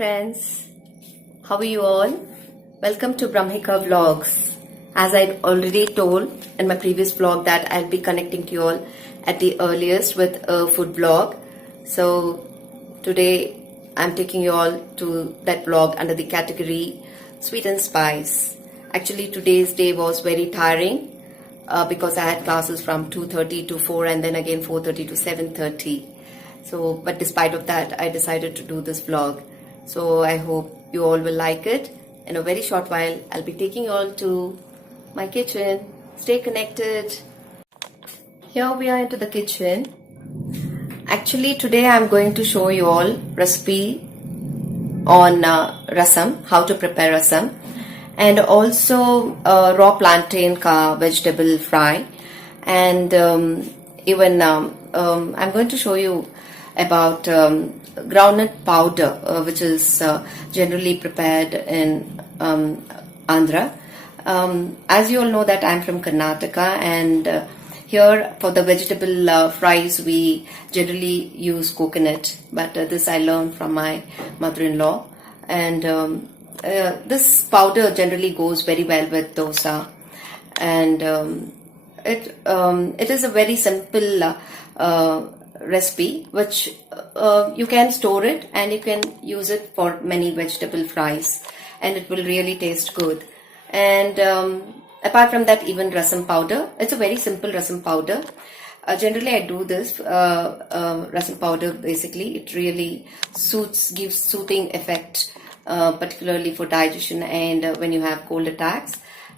friends, how are you all? Welcome to Brahmika Vlogs. As I already told in my previous vlog that I'll be connecting to you all at the earliest with a food vlog. So today I'm taking you all to that vlog under the category Sweet and Spice. Actually today's day was very tiring because I had classes from 2:30 to 4 and then again 4:30 to 7:30. So, but despite of that, I decided to do this vlog. So I hope you all will like it. In a very short while, I'll be taking you all to my kitchen. Stay connected. Here we are into the kitchen. Actually, today I'm going to show you all recipe on rasam, how to prepare rasam, and also raw plantain ka vegetable fry, and even I'm going to show you about groundnut powder, which is generally prepared in Andhra. As you all know that I'm from Karnataka, and here for the vegetable fries we generally use coconut, but this I learned from my mother-in-law, and this powder generally goes very well with dosa, and it is a very simple recipe which you can store it and you can use it for many vegetable fries, and it will really taste good. And apart from that, even rasam powder, it's a very simple rasam powder. Generally I do this rasam powder. Basically it really gives soothing effect, particularly for digestion and when you have cold attacks.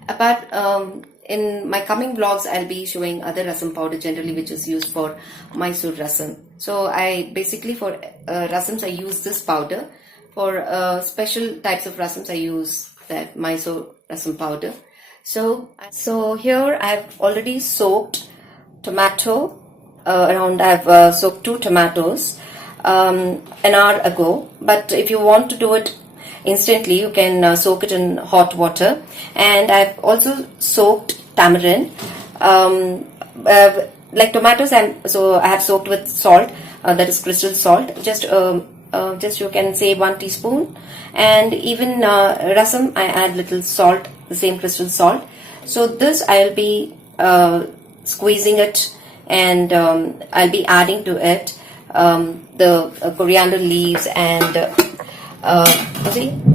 Apart in my coming vlogs, I'll be showing other rasam powder generally which is used for Mysore rasam. So I basically for rasams I use this powder. For special types of rasams I use that Mysore rasam powder. So here I've already soaked tomato. I've soaked 2 tomatoes an hour ago. But if you want to do it instantly, you can soak it in hot water. And I've also soaked tamarind, like tomatoes, and so I have soaked with salt, that is crystal salt, just you can say 1 teaspoon. And even rasam I add little salt, the same crystal salt. So this I'll be squeezing it, and I'll be adding to it the coriander leaves and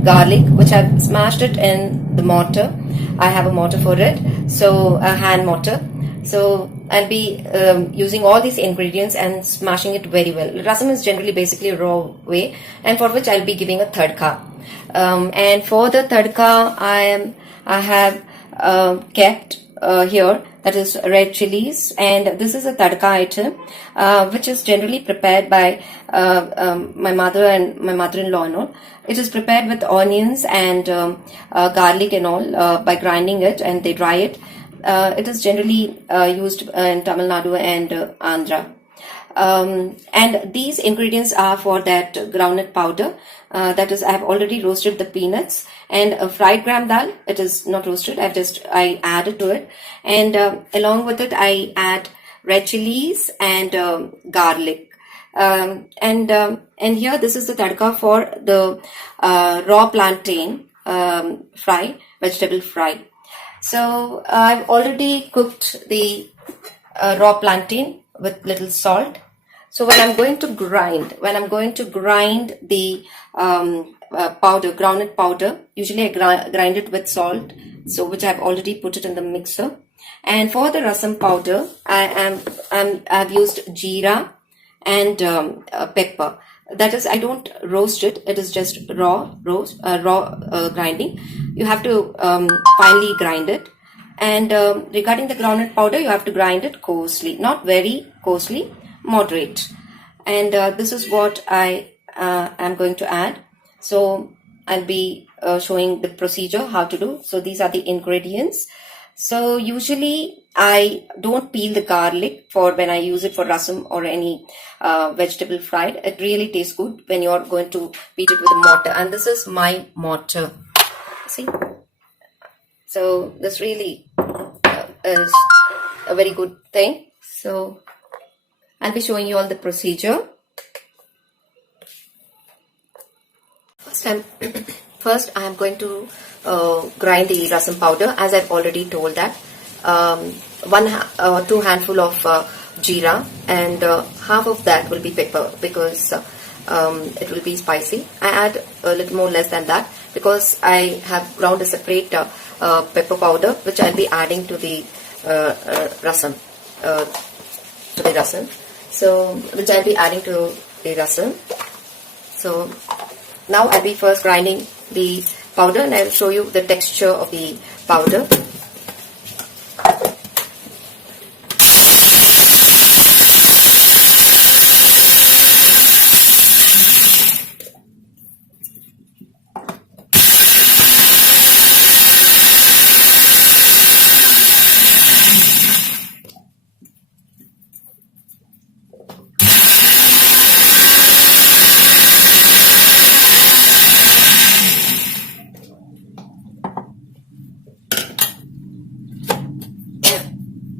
garlic, which I've smashed it in the mortar. I have a mortar for it, so a hand mortar. So I'll be using all these ingredients and smashing it very well. Rasam is generally basically a raw way, and for which I'll be giving a tadka. And for the tadka, I have kept here, that is red chilies, and this is a tadka item which is generally prepared by my mother and my mother-in-law and all. It is prepared with onions and garlic and all by grinding it, and they dry it. It is generally used in Tamil Nadu and Andhra. And these ingredients are for that groundnut powder. That is, I have already roasted the peanuts, and a fried gram dal. It is not roasted. I added to it, and along with it I add red chilies and garlic. And here this is the tadka for the raw plantain vegetable fry. So I've already cooked the raw plantain with little salt. So when I'm going to grind the powder, groundnut powder, usually I grind it with salt, so which I've already put it in the mixer. And for the rasam powder, I've used jeera and pepper. That is, I don't roast it. It is just raw grinding. You have to finely grind it. And regarding the groundnut powder, you have to grind it coarsely, not very coarsely, moderate. And this is what I am going to add. So I'll be showing the procedure how to do. So these are the ingredients. So usually I don't peel the garlic for when I use it for rasam or any vegetable fried. It really tastes good when you're going to beat it with a mortar. And this is my mortar. See? So this really is a very good thing. So I'll be showing you all the procedure. I'm first I am going to grind the rasam powder, as I've already told that. 2 handful of jeera, and half of that will be pepper, because it will be spicy. I add a little more less than that because I have ground a separate pepper powder, which I'll be adding to the rasam. So which I'll be adding to the rasam. So now I'll be first grinding the powder, and I'll show you the texture of the powder.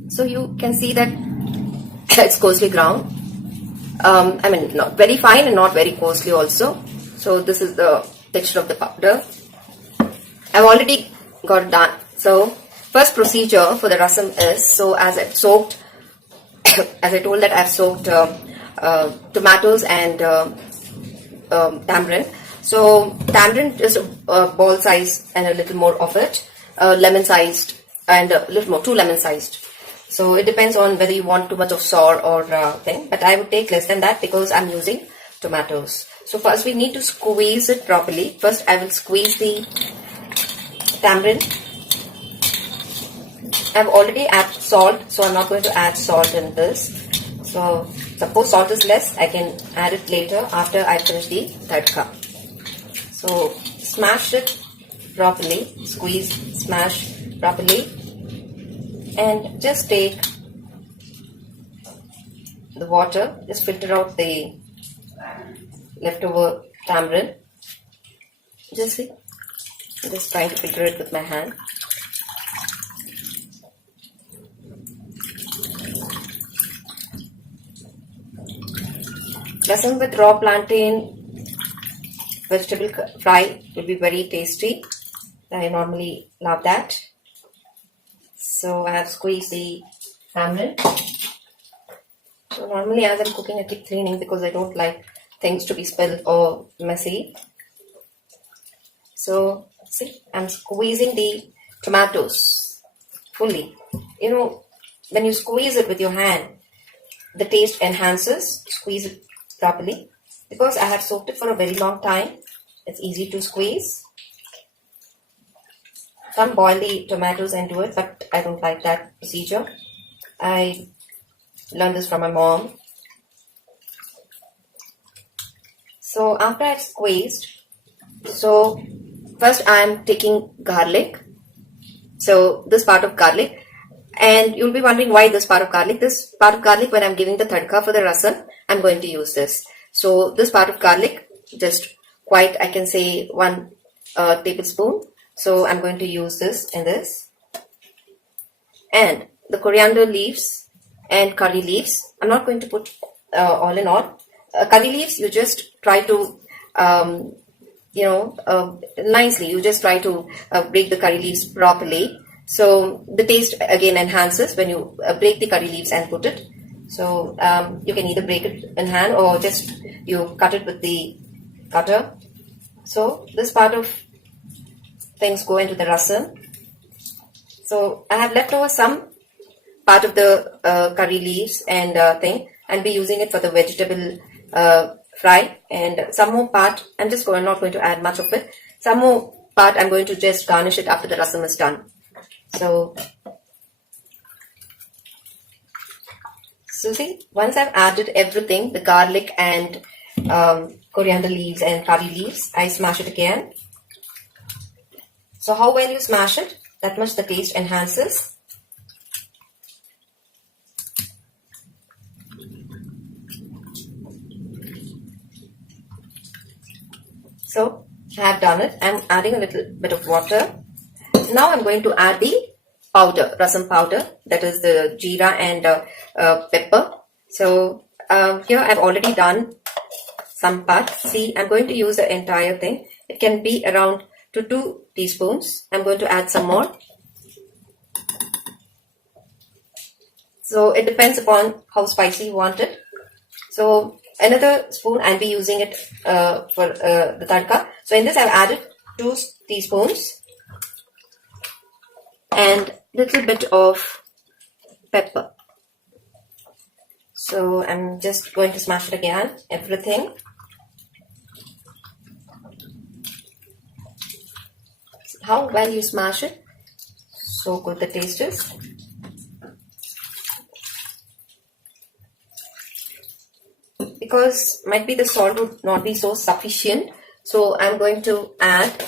So you can see that it's coarsely ground. I mean, not very fine and not very coarsely also. So this is the texture of the powder. I've already got it done. So first procedure for the rasam is, so as I've soaked, as I told that I've soaked tomatoes and tamarind. So tamarind is a ball size and a little more of it, lemon sized and a little more, 2 lemon sized. So it depends on whether you want too much of sour or thing, but I would take less than that because I'm using tomatoes. So first we need to squeeze it properly. First I will squeeze the tamarind. I've already added salt, so I'm not going to add salt in this. So suppose salt is less, I can add it later after I finish the tadka. So smash it properly, squeeze, smash properly. And just take the water, just filter out the leftover tamarind. Just see, I'm just trying to filter it with my hand. Rasam with raw plantain vegetable fry will be very tasty. I normally love that. So I have squeezed the tamarind. So normally as I'm cooking I keep cleaning because I don't like things to be spilled or messy. So see, I'm squeezing the tomatoes fully. You know, when you squeeze it with your hand, the taste enhances. Squeeze it properly. Because I have soaked it for a very long time, it's easy to squeeze. Some boil the tomatoes and do it, but I don't like that procedure. I learned this from my mom. So after I've squeezed, so first I am taking garlic. So this part of garlic, and you'll be wondering why this part of garlic. This part of garlic, when I'm giving the tadka for the rasam, I'm going to use this. So this part of garlic, just quite, I can say 1 tablespoon. So I'm going to use this in this. And the coriander leaves and curry leaves. I'm not going to put all in all. Curry leaves, you just try to, nicely, you just try to break the curry leaves properly. So the taste again enhances when you break the curry leaves and put it. So you can either break it in hand or just you cut it with the cutter. So this part of things go into the rasam. So I have left over some part of the curry leaves and thing, and be using it for the vegetable fry, and some more part I'm just not going to add much of it. Some more part I'm going to just garnish it after the rasam is done. So see, once I've added everything, the garlic and coriander leaves and curry leaves, I smash it again. So how well you smash it, that much the taste enhances. So I have done it. I'm adding a little bit of water. Now I'm going to add the powder, rasam powder, that is the jeera and pepper. So here I've already done some part. See, I'm going to use the entire thing. it can be around to 2 teaspoons. I'm going to add some more. So it depends upon how spicy you want it. So another spoon, I'll be using it for the tadka. So in this I've added 2 teaspoons and little bit of pepper. So I'm just going to smash it again, everything. How well you smash it, so good the taste is. Because might be the salt would not be so sufficient, so I'm going to add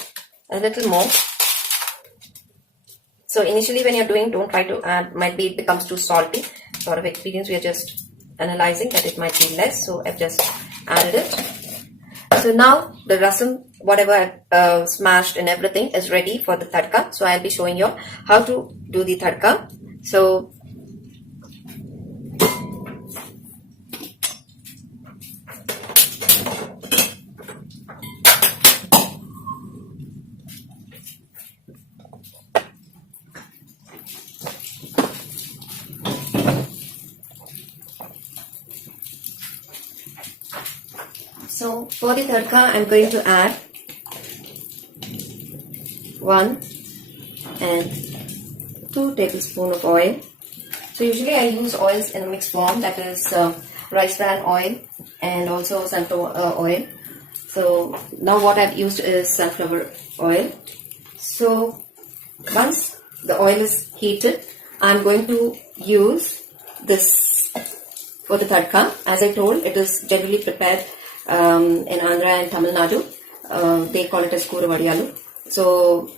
a little more. So initially when you're doing, don't try to add, might be it becomes too salty. Sort of experience, we are just analyzing that it might be less, so I've just added it. So now the rasam, whatever I've smashed and everything is ready for the tadka. So I'll be showing you how to do the tadka. So for the tadka, I'm going to add 1 and 2 tablespoons of oil. So usually I use oils in a mixed form, that is rice bran oil and also sunflower oil. So now what I've used is sunflower oil. So once the oil is heated, I'm going to use this for the tadka. As I told, it is generally prepared in Andhra and Tamil Nadu. They call it as Kuravadiyalu. So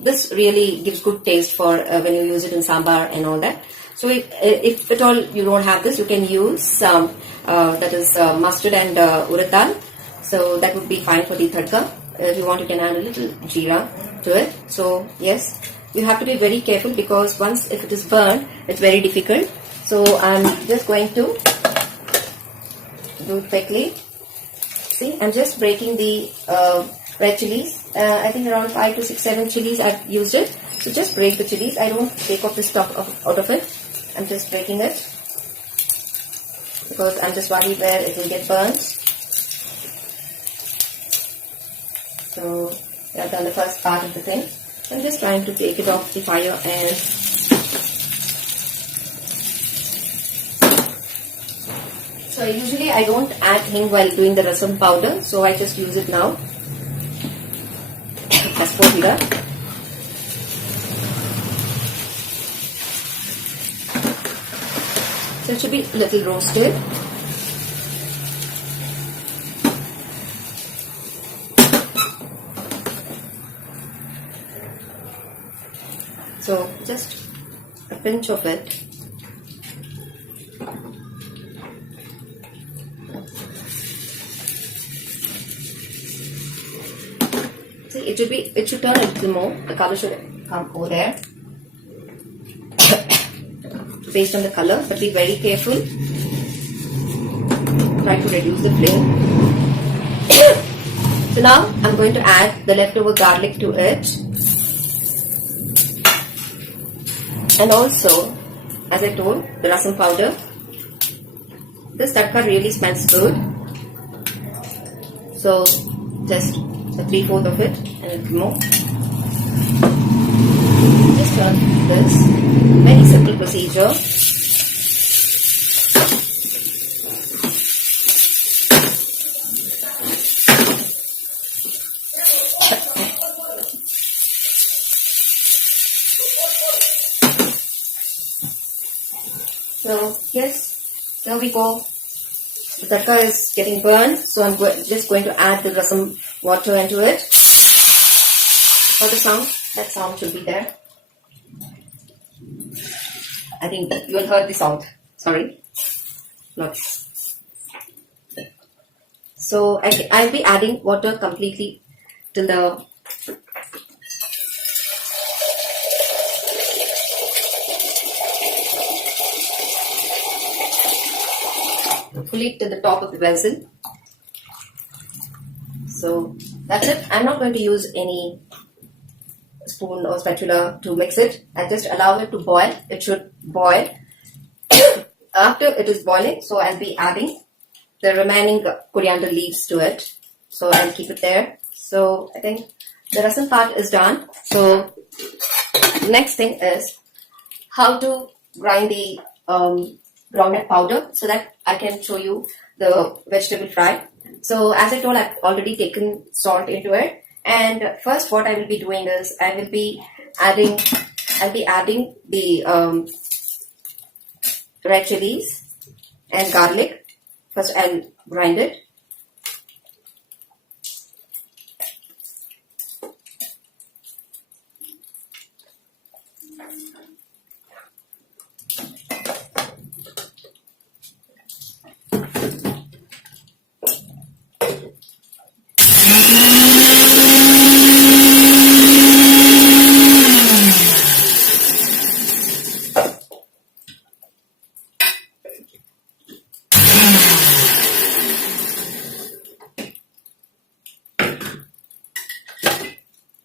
this really gives good taste for when you use it in sambar and all that. So if at all you don't have this, you can use that is mustard and urad dal. So that would be fine for the tadka. If you want, you can add a little jeera to it. So yes, you have to be very careful because once if it is burned, it's very difficult. So I'm just going to do it quickly. See, I'm just breaking the red chilies. I think around 5 to 6, 7 chilies I've used it. So just break the chilies. I don't take off the stuff out of it. I'm just breaking it because I'm just worried where it will get burnt. So I've done the first part of the thing. I'm just trying to take it off the fire and so usually I don't add hing while doing the rasam powder, so I just use it now as for here. So it should be a little roasted. So just a pinch of it. See, it should turn a little more. The color should come over there based on the color, but be very careful. Try to reduce the flame. So now I'm going to add the leftover garlic to it. And also, as I told, the rasam powder. This tadka really smells good. So just a 3/4 of it and a little more. Just turn this. Very simple procedure. So yes, there we go. The tadka is getting burned, so I'm just going to add the rasam water into it. For the sound, that sound should be there. I think you will heard the sound. Sorry. Lots. So I'll be adding water completely till the fully to the top of the vessel. So That's it. I'm not going to use any spoon or spatula to mix it. I just allow it to boil. It should boil. After it is boiling, so I'll be adding the remaining coriander leaves to it. So I'll keep it there. So I think the rasam part is done. So next thing is how to grind the groundnut powder so that I can show you the vegetable fry. So as I told, I've already taken salt into it. And first what I will be doing is I'll be adding the red chilies and garlic. First I'll grind it.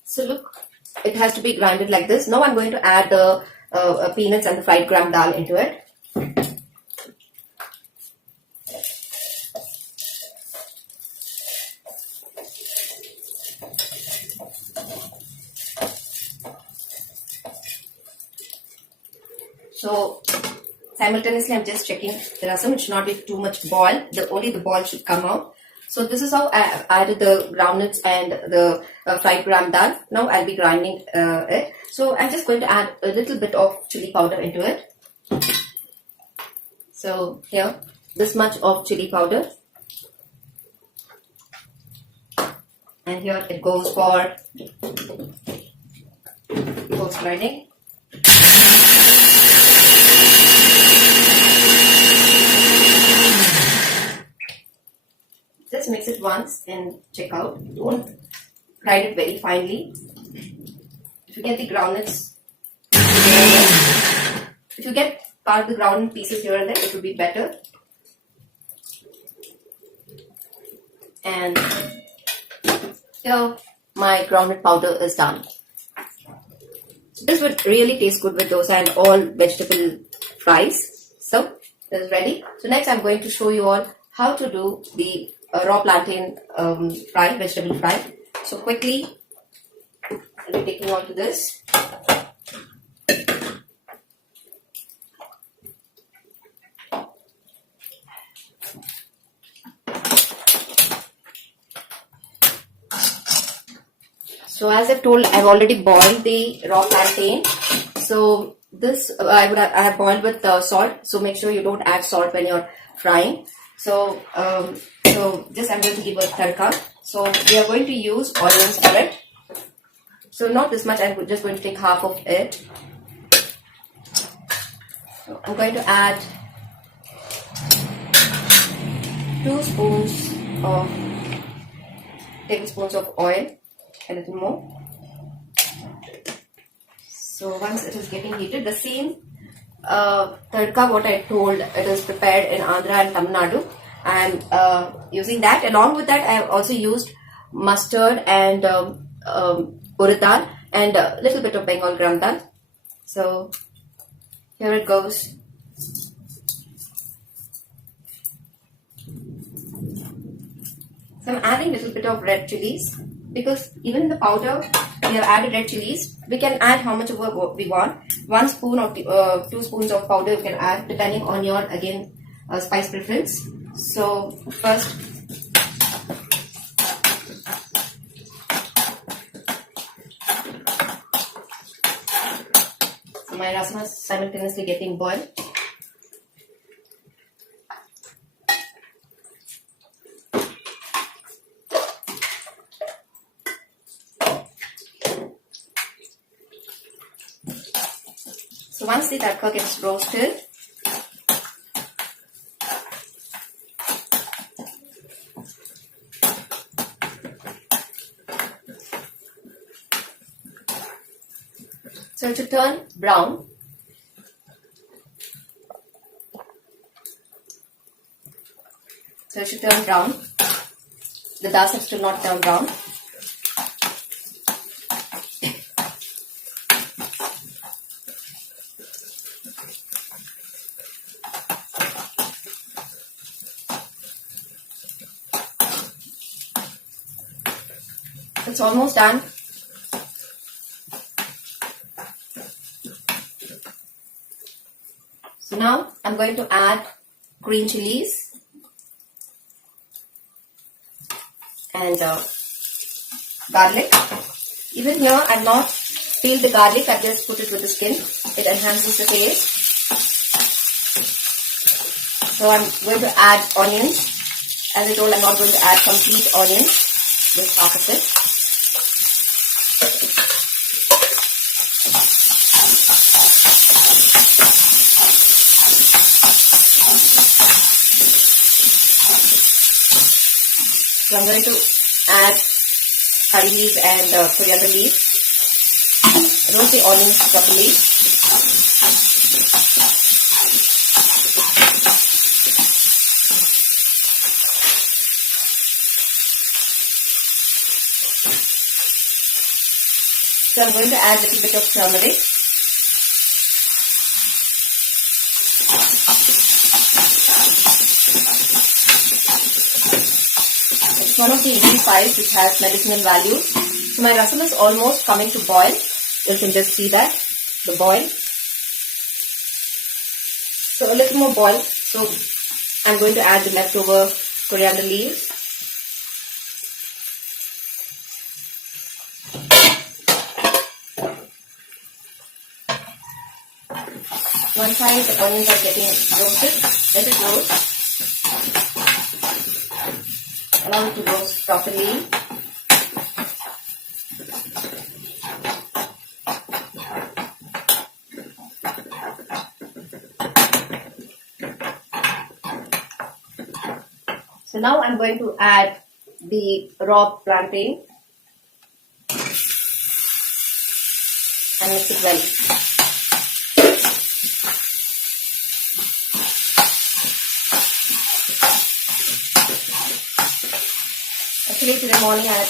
So look, it has to be grinded like this. Now I'm going to add the peanuts and the fried gram dal into it. So simultaneously I'm just checking the rasam. It should not be too much boil. Only the boil should come out. So this is how I added the groundnuts and the fried gram dal. Now I'll be grinding it. So I'm just going to add a little bit of chili powder into it. So here, this much of chili powder. And here it goes for post grinding. Just mix it once and check out. Don't grind it very finely. If you get the groundnuts if you get part of the groundnut pieces here and there, it will be better. And here my groundnut powder is done. This would really taste good with dosa and all vegetable fries. So this is ready. So next I'm going to show you all how to do the raw plantain fry, vegetable fry. So quickly, I'll be taking on to this. So as I've told, I've already boiled the raw plantain. So this I have boiled with salt. So make sure you don't add salt when you're frying. So just I'm going to give a tadka. So we are going to use onions for it. So not this much. I'm just going to take half of it. So I'm going to add 2 tablespoons of oil. A little more. So once it is getting heated, the same tadka what I told, it is prepared in Andhra and Tamil Nadu. I'm using that. Along with that, I have also used mustard and urad dal and a little bit of Bengal gram dal. So here it goes. So I'm adding a little bit of red chilies. Because even in the powder, we have added red chilies. We can add how much of we want. 1 spoon or 2 spoons of powder you can add depending on your, again, spice preference. So first, so my rasam is simultaneously getting boiled. So once the tadka gets roasted, so it should turn brown. So it should turn brown. The dal has still not turned brown. It's almost done. So now I'm going to add green chilies and garlic. Even here I've not peeled the garlic, I've just put it with the skin. It enhances the taste. So I'm going to add onions. As I told, I'm not going to add complete onions, just half of it. So I'm going to add curry leaves and coriander leaves. Roast the onions properly. So I'm going to add a little bit of turmeric. It's one of the Indian spices which has medicinal value. So my rasam is almost coming to boil. You can just see that, the boil. So a little more boil. So I'm going to add the leftover coriander leaves. One side the onions are getting roasted, let it roast. Allow it to roast properly. So now I'm going to add the raw plantain and mix it well. Actually today morning I had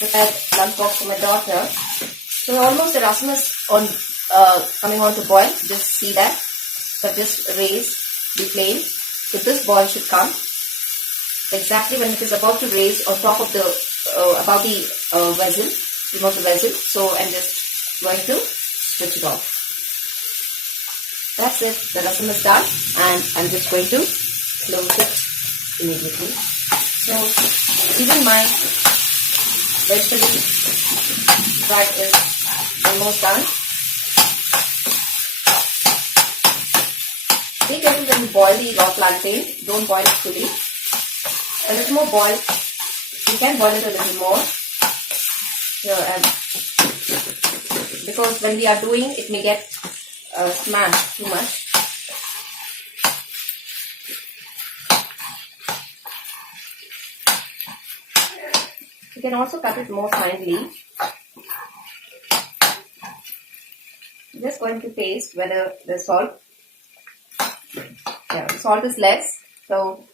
prepared lunch box for my daughter. So almost the rasam is coming on to boil. Just see that. So just raise the flame. So this boil should come exactly when it is about to raise on top of the above the vessel, remove the vessel. So I'm just going to switch it off. That's it. The rasam is done, and I'm just going to close it immediately. So even my vegetable fry is almost done. Be careful when you boil the raw plantain. Don't boil it fully. A little more boil. You can boil it a little more. Here, and because when we are doing, it may get smashed too much. You can also cut it more finely. I'm just going to taste whether the salt. Yeah, the salt is less, so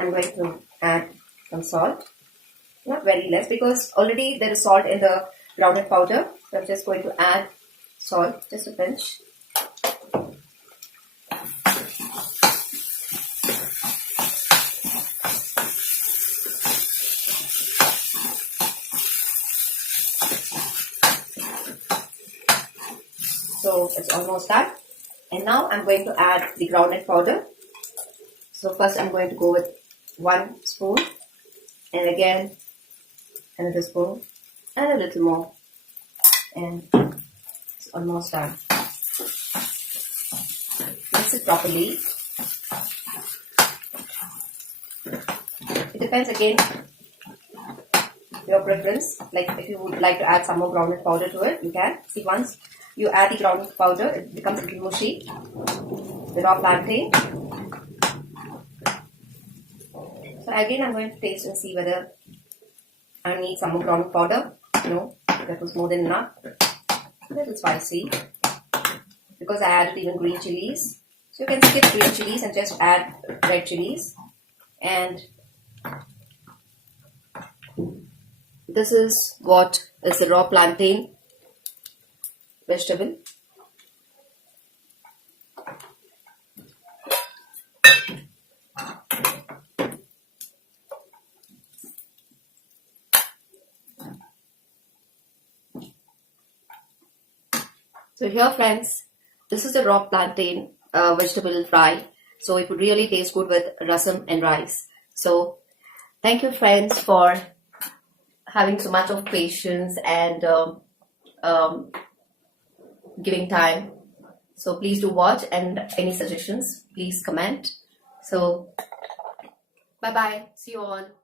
I'm going to add some salt. Not very less because already there is salt in the groundnut powder. So I'm just going to add salt, just a pinch. So it's almost done. And now I'm going to add the groundnut powder. So first I'm going to go with 1 spoon, and again another spoon, and a little more, and it's almost done. Mix it properly. It depends again your preference. Like if you would like to add some more groundnut powder to it, you can. See, once you add the groundnut powder, it becomes a little mushy. The raw plantain. So again, I'm going to taste and see whether I need some more groundnut powder. No, that was more than enough. A little spicy because I added even green chilies. So you can skip green chilies and just add red chilies. And this is what is the raw plantain vegetable. So here friends, this is the raw plantain vegetable fry. So it would really taste good with rasam and rice. So thank you friends for having so much of patience and um, giving time. So please do watch, and any suggestions, please comment. So bye bye. See you all.